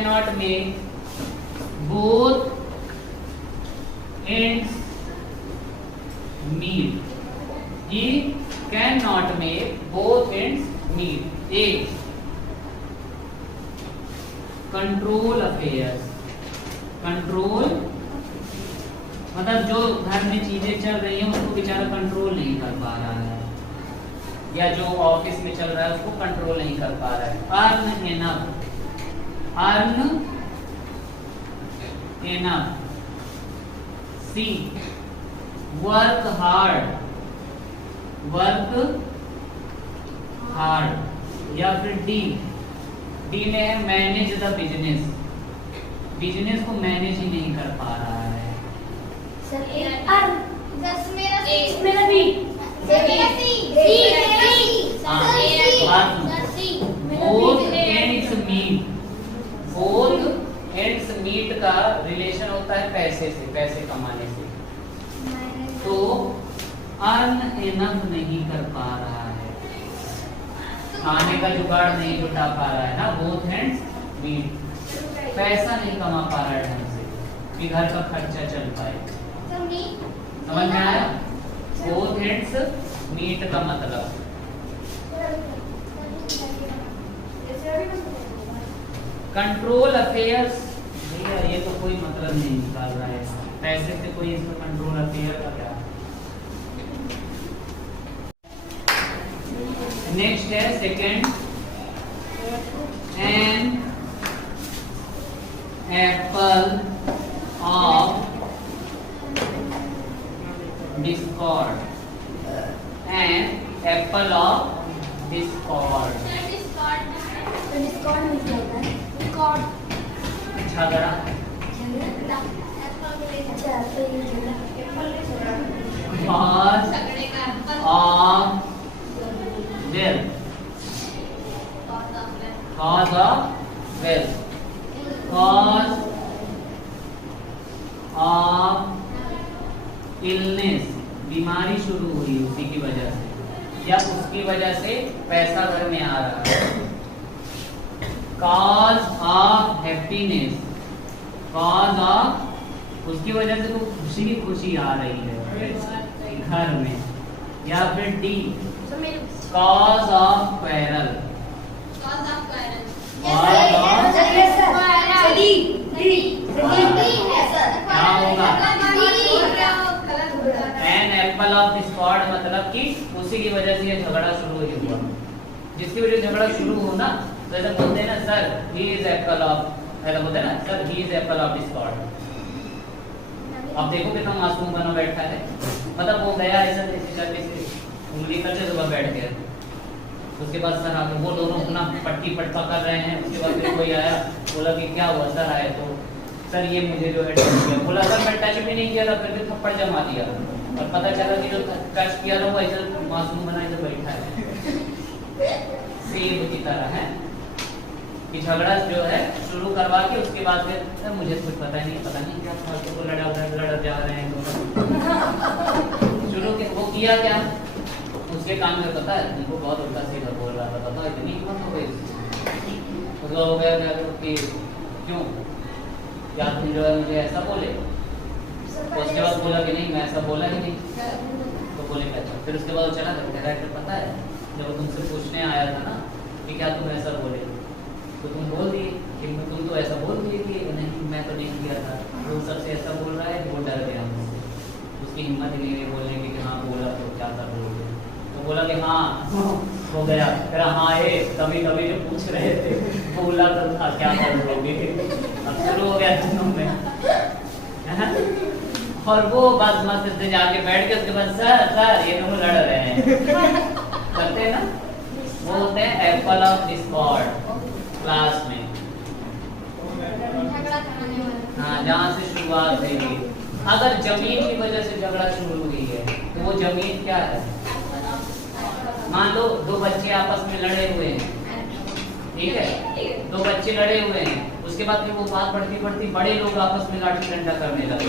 not make both ends meet. He cannot make both ends meet. A. Control affairs. Control मतलब जो घर में चीजें चल रही हैं उसको बेचारा कंट्रोल नहीं कर पा रहा है, या जो ऑफिस में चल रहा है उसको कंट्रोल नहीं कर पा रहा है। Earn enough. C work hard. या फिर डी में है मैनेज द बिजनेस को मैनेज ही नहीं कर पा रहा है। सर मेरा बी। बोथ एंड्स मीट का रिलेशन होता है पैसे से, पैसे कमाने से। तो अर्न इनफ नहीं कर पा रहा है, खाने का जुगाड़ नहीं जुटा पा रहा है ना। बोथ हैंड्स मीट, पैसा नहीं कमा पा रहा है ढंग से कि घर का खर्चा चल पाए। समझ में आया? बोथ हैंड्स मीट का मतलब कंट्रोल अफेयर्स। भैया ये तो कोई मतलब नहीं निकाल रहा है, पैसे से कोई इसमें कंट्रोल अफेयर का क्या। नेक्स्ट है second, an apple of discord. An apple of discord, झगड़ा। Cause of illness, बीमारी शुरू हुई उसी की वजह से या उसकी वजह से पैसा घर में आ रहा है। Cause of happiness, cause of उसकी वजह से तो खुशी की खुशी आ रही है घर में। या फिर डी cause of quarrel, क्या होगा? एन एप्पल ऑफ डिस्कॉर्ड मतलब कि उसी की वजह से ये झगड़ा शुरू ही हुआ। जिसकी वजह से झगड़ा शुरू हो ना, तो ऐसा बोलते हैं ना sir he is Apple of, ऐसा बोलते हैं ना sir he is Apple of Discord. अब देखो कितना मासूम बना बैठा है, मतलब वो गया ऐसा उंगली करके सुबह बैठ गया। उसके बाद सर आके वो दोनों अपना पट्टी पटका कर रहे हैं। उसके बाद फिर कोई आया, बोला कि क्या हुआ? सर आए तो सर ये मुझे जो है टच किया। बोला सर मैं टच भी नहीं किया था, फिर भी थप्पड़ जमा दिया और पता चला कि जो टच किया था वो ऐसा मासूम बना के बैठा है, सेब की तरह है कि झगड़ा जो है शुरू करवा के उसके बाद फिर सर मुझे कुछ पता नहीं क्या फालतू को लड़ा जा रहे हैं तो शुरू के वो किया क्या उसके काम में पता है उनको बहुत उल्टा सीधा बोल रहा था। पता इतनी हिम्मत हो गई मतलब हो गया कि क्यों या तुम जो है मुझे ऐसा बोले। तो उसके बाद बोला कि नहीं मैं ऐसा बोला ही नहीं। तो बोले अच्छा, फिर उसके बाद चला डायरेक्टर पता है जब तुमसे पूछने आया था ना कि क्या तुम ऐसा बोले तो तुम बोल दिए कि तुम तो ऐसा बोल दिए कि नहीं मैं तो नहीं किया था। वो सबसे ऐसा बोल रहा है, वो डर गया मुझसे, उसकी हिम्मत नहीं है बोलने की कि हाँ बोला तो क्या कर बोलोगे। तो बोला कि हाँ हो गया। फिर हाँ ये कभी कभी जो पूछ रहे थे बोला तो था क्या कर बोलोगे। अब शुरू हो गया दोनों में और वो बस मस्त से जाके बैठ के उसके बाद सर ये दोनों लड़ रहे हैं करते हैं ना, वो होते हैं एप्पल ऑफ डिस्कॉर्ड क्लास में। हाँ जहाँ से शुरुआत हुई। अगर जमीन की वजह से झगड़ा शुरू हुई है तो वो जमीन क्या है? मान लो दो बच्चे आपस में लड़े हुए हैं, ठीक है, दो बच्चे लड़े हुए हैं, उसके बाद फिर वो बात बढ़ती बढ़ती बड़े लोग आपस में लाठी डंडा करने लगे,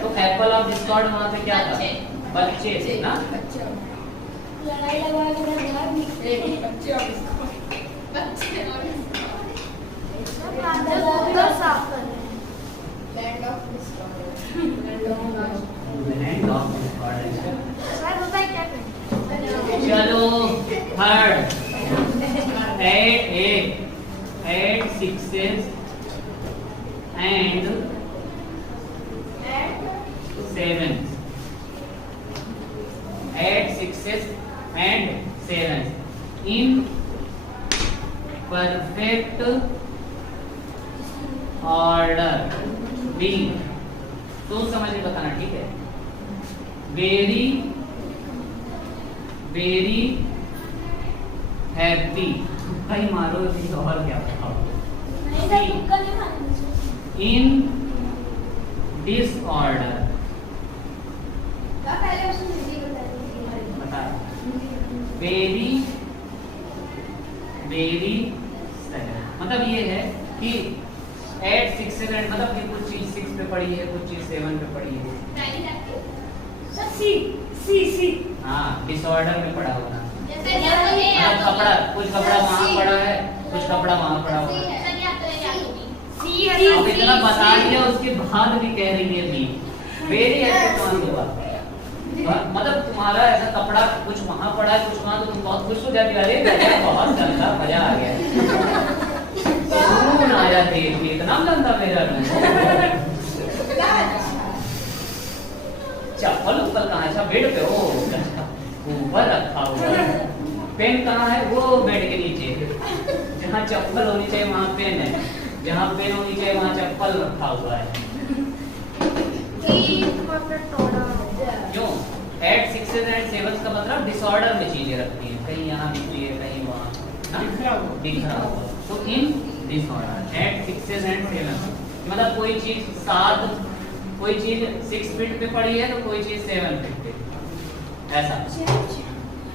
तो एप्पल ऑफ डिस्कॉर्ड वहाँ पे क्या था? बच्चे थे ना। लड़ाई लगा के साफ कर land of Land of discord है। सर होता है क्या करें? चलो third, eight sixes and sevens, 8 sixes and sevens in perfect order B। सोच समझ के बताना, ठीक है। वेरी वेरी हैप्पी, भाई मारो भी और क्या बताओ। नहीं सर तुक्का नहीं मारेंगे। इन डिसऑर्डर, पहले उसने हिंदी बताई। बता। वेरी वेरी मतलब ये है कि 8 6 7 मतलब कि कुछ चीज 6 पे पड़ी है, कुछ चीज 7 पे पड़ी है। सर सी हाँ, डिसऑर्डर में पड़ा होगा। जैसे ये तो ये मतलब कपड़ा, कुछ कपड़ा वहाँ पड़ा है, कुछ कपड़ा वहाँ पड़ा हुआ है। सी है अब इतना बता दिया उसके बाद भी कह रही है भी वेरी हैप्पी कौन होगा? मतलब तुम्हारा ऐसा कपड़ा कुछ वहाँ पड़ा है, कुछ वहाँ, तो तुम बहुत खुश हो जाती है, अरे गजब, बहुत गंदा, मजा आ गया, सुकून आया देख के, इतना गंदा मेरा रूम। चप्पल उप्पल कहाँ है? अच्छा बेड पे, ओ ऊपर रखा हुआ है। पेन कहाँ है? वो बेड के नीचे, जहाँ चप्पल होनी चाहिए वहाँ पेन है, जहाँ पेन होनी चाहिए वहाँ चप्पल रखा हुआ है। क्यों? 8 6 and 7 का मतलब डिसऑर्डर में चीजें रखती हैं, कहीं यहाँ दिखती है, कहीं वहाँ दिख रहा होगा, तो इन डिसऑर्डर 8 6 and 7 मतलब कोई चीज 7, कोई चीज 6 फीट पे पड़ी है तो कोई चीज 7 फीट पे, ऐसा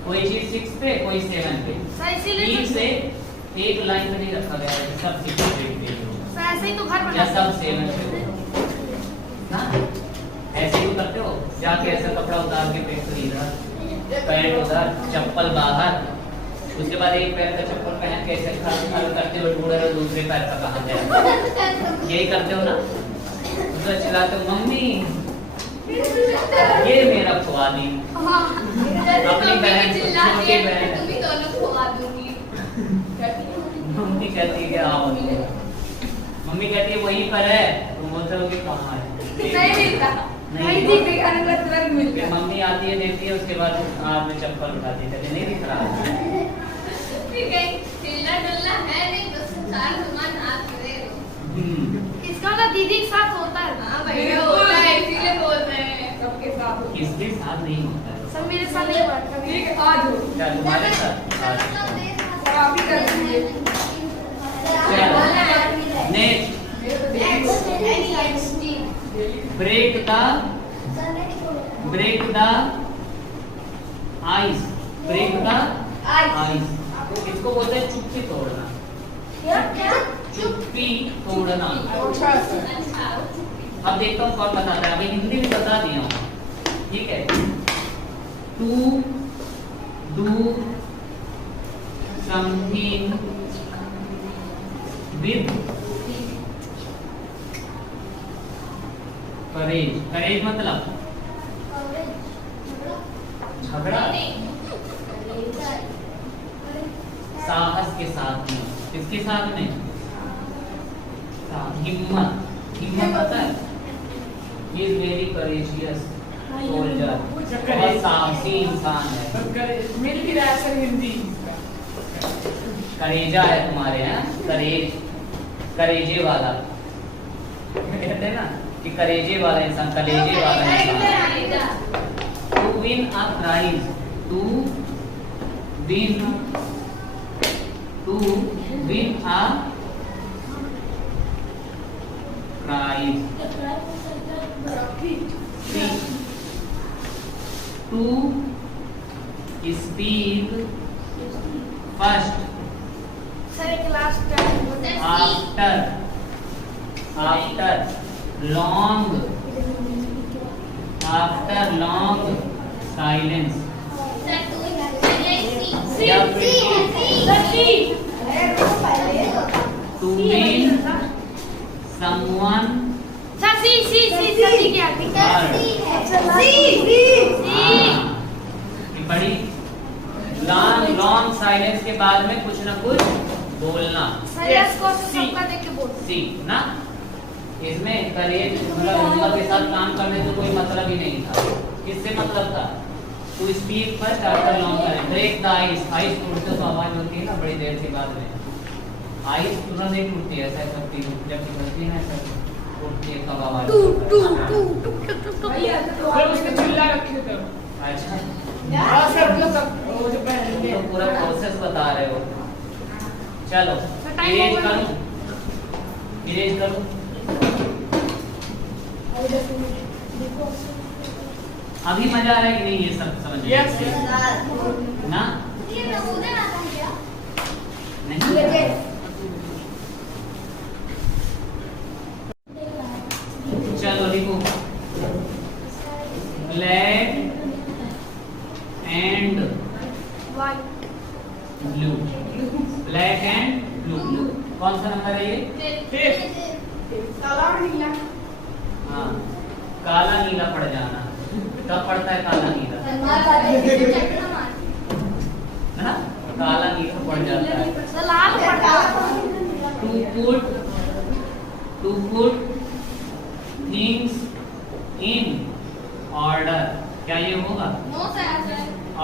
कोई चीज 6 पे, कोई 7 पे। ठीक से एक लाइन पे नहीं रखा गया है, सब 6 फीट पे हो ऐसे ही तो घर या बना सब 7 पे हो ना। ऐसे ही करते हो, जाके ऐसा कपड़ा उतार के फेंक दो इधर, पैंट उधर, चप्पल बाहर, उसके बाद एक पैर का चप्पल पहन के ऐसे खड़े करते हो, ढूंढ रहे हो दूसरे पैर का कहाँ जाए, यही करते हो ना। दूसरा चिल्लाते हो मम्मी ये मेरा खुआ दी, अपनी बहन को, छोटी बहन, तुम्ही दोनों खुआ दूंगी। मम्मी कहती है कि आओ, मम्मी कहती है वहीं पर है, तुम बोलते हो कि कहाँ है, नहीं मिलता, नहीं नहीं दिखा ना तुरंत मिलता। फिर मम्मी आती है, देखती है, उसके बाद आपने चप्पल उठाती है, नहीं दिख रहा। ठीक है, हिलना डुलना है नहीं तो सारा सामान हाथ में दे दो। इसका मतलब दीदी के साथ होता है। हाँ भैया होता है, इसीलिए बोल रहे हैं सबके साथ। किसके साथ नहीं होता है? सर मेरे साथ नहीं हुआ कभी। ठीक है, आज हो। क्या तुम्हारे साथ? सब आप ही कर दीजिए। Next, break the ice, break the ice, इसको बोलते हैं चुप्पी तोड़ना, चुप्पी तोड़ना। अब देखता हूँ कौन बताता है, अभी हिंदी में बता दिया हूँ, ठीक है। To do something with courage, courage मतलब झगड़ा साहस के साथ में, किसके साथ में? हिम्मत, हिम्मत पता है, he is very courageous soldier, बहुत साहसी इंसान है। मिल भी रहा है हिंदी। करेजा है तुम्हारे यहाँ, करेज, करेजे वाला कहते हैं ना कि करेजे वाला इंसान, कलेजे वाला इंसान। To win a prize, to win a prize. 3 to speak first sir एक last time after long silence. To mean someone sir C क्या बड़ी लॉन्ग साइलेंस के बाद में कुछ ना कुछ बोलना। सबका देख के बोल सी ना, इसमें करेज मतलब के साथ काम करने से कोई मतलब ही नहीं था। किससे मतलब था? To speak first after long silence. Break the ice. Ice टूटते तो आवाज होती है ना बड़ी देर के बाद में। आइस तुरंत नहीं टूटती है, ऐसा करती है जब निकलती है ना, ऐसा टूटती है कब आवाज भैया उसके चिल्ला रखे थे। अच्छा सर वो जो पहले तो पूरा प्रोसेस बता रहे हो। चलो इरेज करूं, इरेज करूं। अभी मजा आ रहा है कि नहीं ये सब समझ Yes. ना? नहीं चलो लिखो black and white blue. Black and blue. कौन सा नंबर है ये? हाँ, काला नीला पड़ जाना। कब पड़ता है काला नीला? है ना, काला नीला पड़ जाता है। सर लाल पड़ता to put things in order. क्या ये होगा?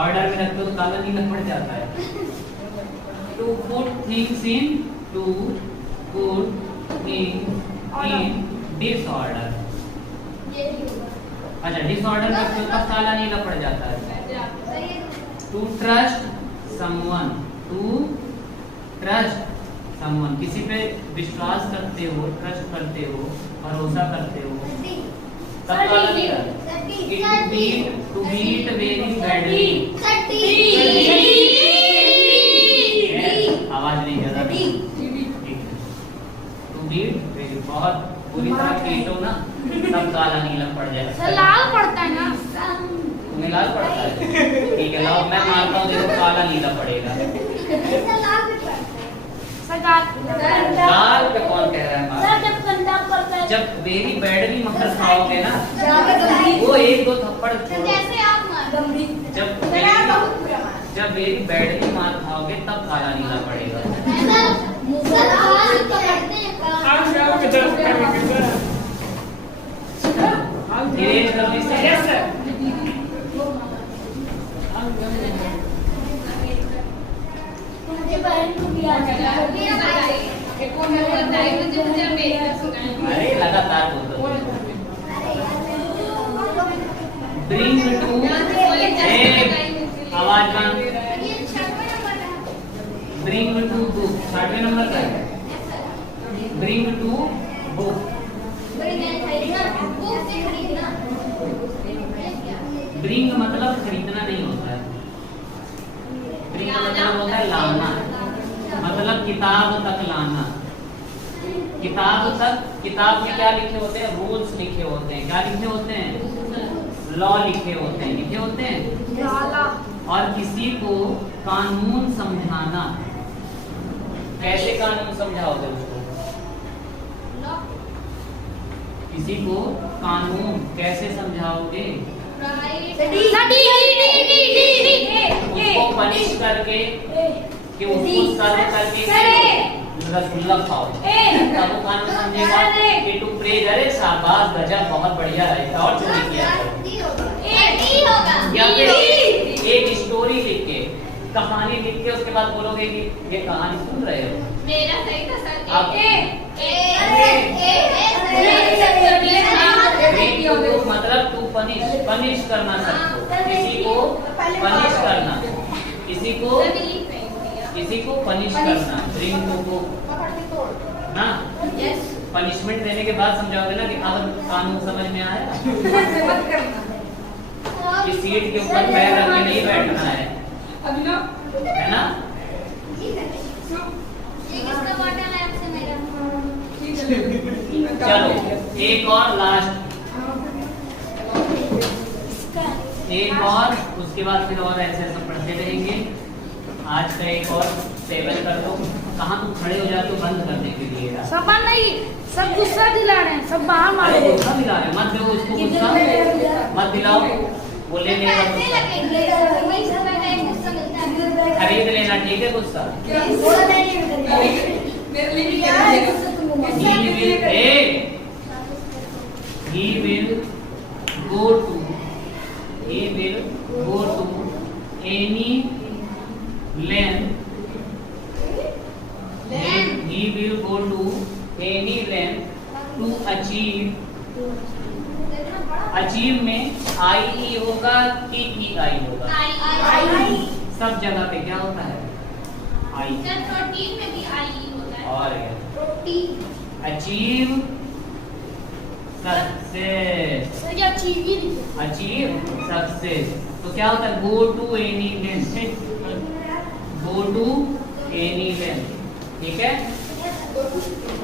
ऑर्डर में रखते हो तो काला नीला पड़ जाता है। To put things in disorder. अच्छा, डिसऑर्डर करते हो तब काला नीला पड़ जाता है। To trust someone. किसी पे विश्वास करते हो, ट्रस्ट करते हो, भरोसा करते हो तब काला नीला। To beat very badly. आवाज नहीं ज्यादा। टू बीट वेरी बहुत पूरी तरह पीटो ना तब काला नीला पड़ जाएगा। सर लाल पड़ता है ना। तुम्हें लाल पड़ता है? ठीक है, लाओ मैं मानता हूँ देखो काला नीला पड़ेगा। लाल पे कौन कह रहा है मार? जब वेरी बैडली मकर खाओगे ना वो एक दो थप्पड़ छोड़ो। जब वेरी बैडली मार खाओगे तब काला नीला पड़ेगा। इरेज कर लीजिए। Yes, sir. अरे लगातार बोल दो। ब्रिंग टू आवाज बंद। Bring to book. 60वें नंबर का है। Bring to book. ब्रिंग मतलब खरीदना नहीं होता है। ब्रिंग मतलब होता है लाना, मतलब किताब तक लाना। किताब तक, किताब में क्या लिखे होते हैं? रूल्स लिखे होते हैं। क्या लिखे होते हैं? लॉ लिखे होते हैं। लिखे होते हैं। और किसी को कानून समझाना, कैसे कानून समझाओगे उसको? किसी को कानून कैसे समझाओगे? उसको पनिश करके कि उसको सर्व करके रसगुल्ला खाओ तब वो कानून समझेगा कि टू प्रेज। अरे शाबाश, गजब, बहुत बढ़िया है, और चोरी किया करो। या फिर एक स्टोरी लिख के, कहानी लिख के उसके बाद बोलोगे कि ये कहानी सुन रहे हो? मेरा सही था सर। आप मतलब टू पनिश करना सबको, किसी को पनिश करना, किसी को पनिश करना। ड्रिंक को ना, पनिशमेंट देने के बाद समझाओगे ना कि अब कानून समझ में आया। इस सीट के ऊपर पैर रख के नहीं बैठना है, है ना? ये किसका बॉटल है आपसे मेरा? चलो एक और लास्ट, एक और, उसके बाद फिर और ऐसे ऐसे पढ़ते रहेंगे। आज का एक और टेबल कर दो। कहाँ तुम खड़े हो जाते हो बंद करने के लिए यार? सब नहीं, सब गुस्सा दिला रहे हैं, सब बाहर मारो। अरे गुस्सा दिला रहे, मत दो उसको गुस्सा, मत दिलाओ। वो ले लेगा पैसे गुस्सा, लगेंगे, वही समय का एक गुस्सा मिलता है। खरीद लेना, ठीक है गुस्सा। He will go to any length. He will go to any length to achieve. Achieve में आई होगा कि ई होगा? आई। सब जगह पे क्या होता है? आई। सर प्रोटीन में भी आई होता है। और प्रोटीन। अचीव सक्सेस, सर ये अचीव ही लिखे। Achieve success. तो क्या होता है? Go to any length, go to any length, ठीक है?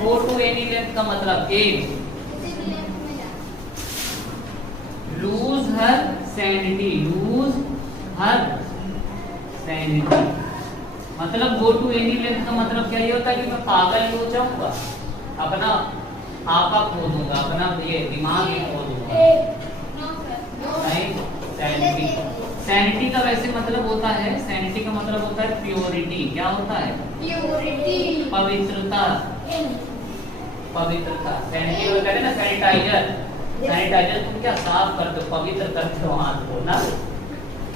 गो टू एनी लेंथ का मतलब एक, lose her sanity, lose her sanity. मतलब गो टू एनी लेंथ का मतलब क्या ये होता है कि मैं पागल हो जाऊंगा, अपना आपा खो दूंगा, अपना ये दिमाग ही खो दूंगा। नहीं, सैनिटी, सैनिटी का वैसे मतलब होता है, सैनिटी का मतलब होता है प्योरिटी। क्या होता है? प्योरिटी। पवित्रता, पवित्रता। सैनिटी को कहते हैं ना सैनिटाइजर, सैनिटाइजर तुम क्या साफ करते हो, पवित्र करते हो हाथ को ना,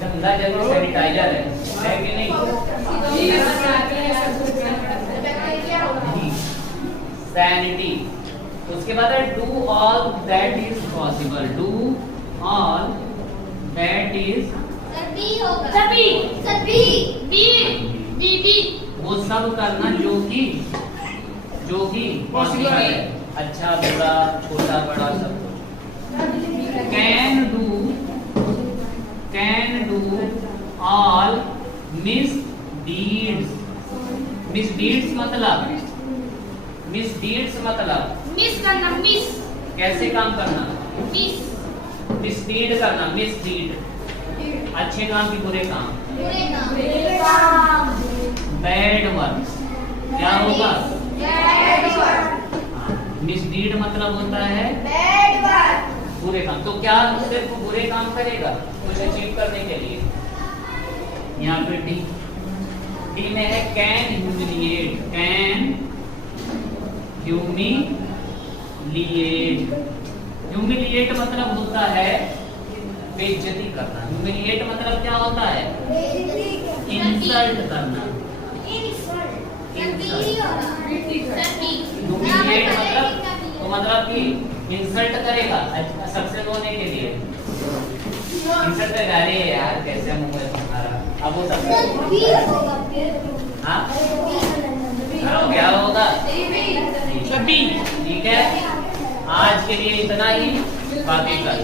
गंदा जगह सैनिटाइजर है कि नहीं? सैनिटी। उसके बाद है do all that is possible, do all that is, सभी होगा। सभी। सभी। बी वो सब करना जो कि पॉसिबल है, अच्छा बुरा छोटा बड़ा सब कुछ। Can do all miss deeds, miss deeds मतलब, मिस डीड्स मतलब मिस करना, मिस कैसे काम करना? मिस मिस डीड करना, मिस डीड, अच्छे काम की बुरे काम। बुरे काम। बैड वर्क क्या होगा? Bad work. मिस डीड मतलब होता है बैड वर्क। बुरे काम। तो क्या सिर्फ बुरे काम करेगा कुछ अचीव करने के लिए? यहाँ पे डी में है can humiliate, can humiliate. Humiliate मतलब होता है बेइज्जती करना। ह्यूमिलिएट मतलब क्या होता है? इंसल्ट करना, ह्यूमिलिएट मतलब कि इंसल्ट करेगा सक्सेस होने के लिए। इंसल्ट करेगा, अरे यार कैसे मुंह है तुम्हारा, अब वो हाँ क्या होगा? ठीक है, आज के लिए इतना ही, बाकी कल।